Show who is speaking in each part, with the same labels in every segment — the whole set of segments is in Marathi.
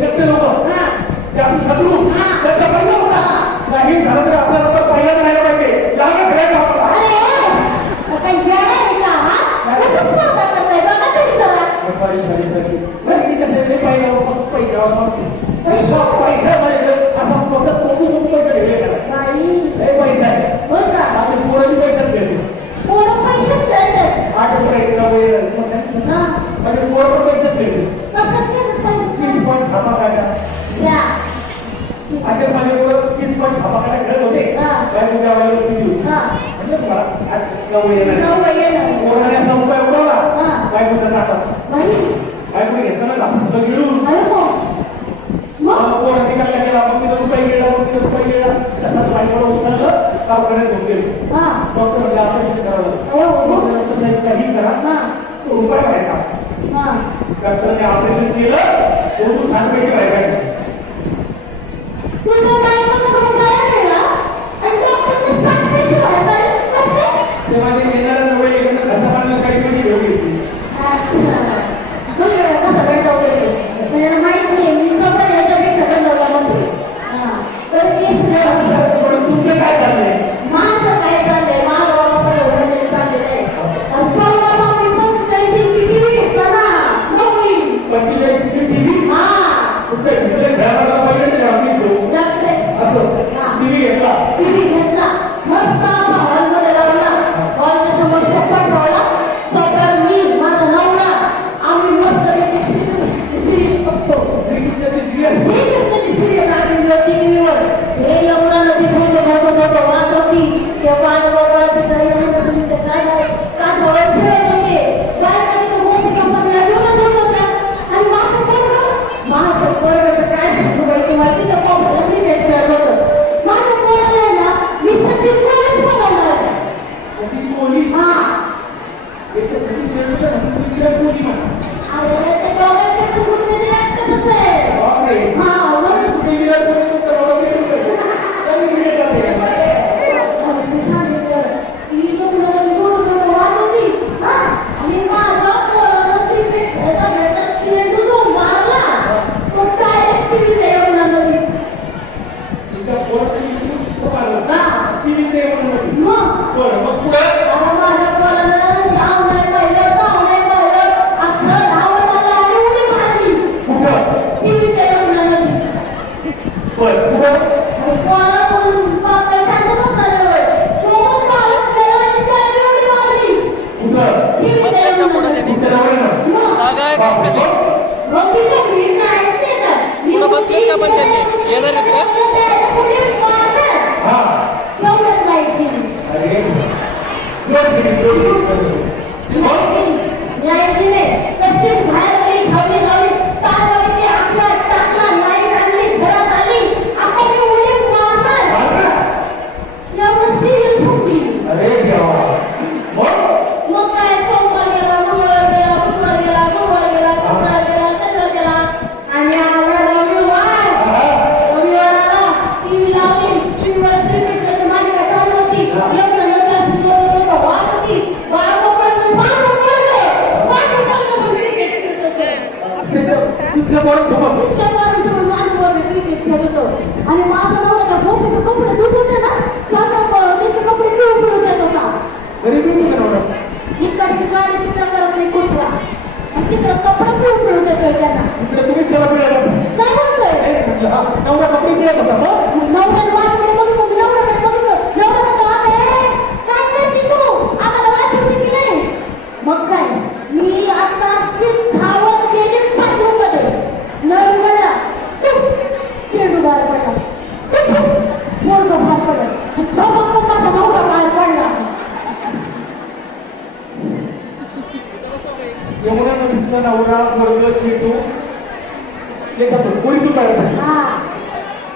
Speaker 1: त्यांच्यातले लोक ते आपण शत्रू त्यांचा पहिला होता नाही झालं तर आपला आता पहिला राहायला पाहिजे यावर खेळायचं आपल्याला पैसा पैसा फक्त कोकू कोकू पैसा घेतलेला पैसा आहे आपण
Speaker 2: पोरं
Speaker 1: पैशात घेतो पोरं पैशात आठवड्यात दवाखान्यात घेऊन गेले डॉक्टर म्हणजे ऑपरेशन करावं
Speaker 2: डॉक्टर हो,
Speaker 1: हो. साहेब काही करा. तो उपाय व्हायचा
Speaker 2: डॉक्टर
Speaker 1: साहेब ऑपरेशन केलं दोन सांग पैसे
Speaker 2: व्हायला Demorou, por favor. तिथनं नवरा
Speaker 1: वर्ग चेटू त्याच्यातून कोणी तू काय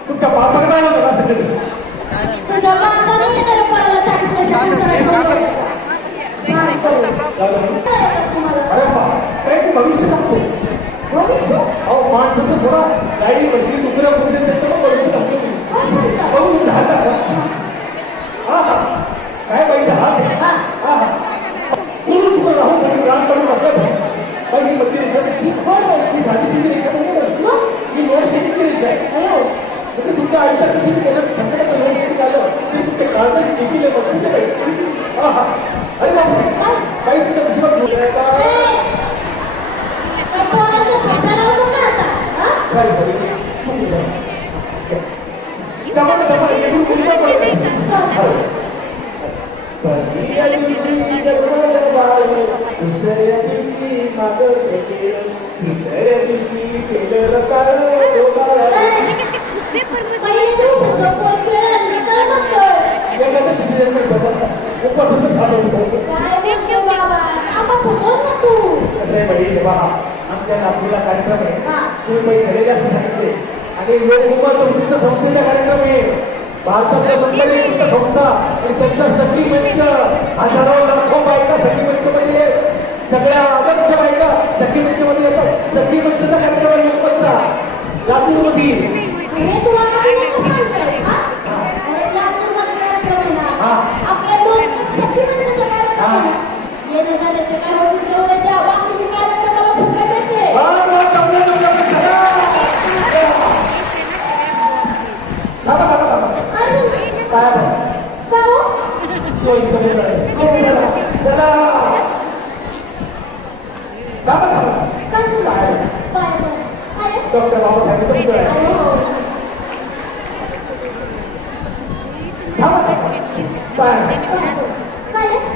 Speaker 1: तुमच्या बापाकडे आलं होतं असं कधी
Speaker 2: तुझ्या बापाने त्याच्या लोकांना सांगितलं
Speaker 1: आमच्या नागपूरला कार्यक्रम आहे. तुम्ही पैसे जास्त सांगितले आणि योग कुमार कार्यक्रम आहे भारतातल्या मंडळी संस्था आणि त्यांच्या सचिव हजारो लाखो बायका सचिव सखी मंचमध्ये येतात. सखी मंचचा कार्यक्रम
Speaker 2: रात्री दाबा
Speaker 1: डॉक्टर बाबासाहेब तुमचं आहे
Speaker 2: पाय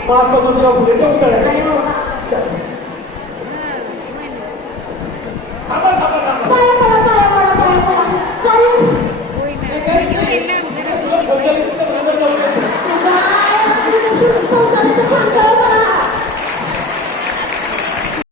Speaker 1: पाच
Speaker 2: दुसरा पुढे डॉक्टर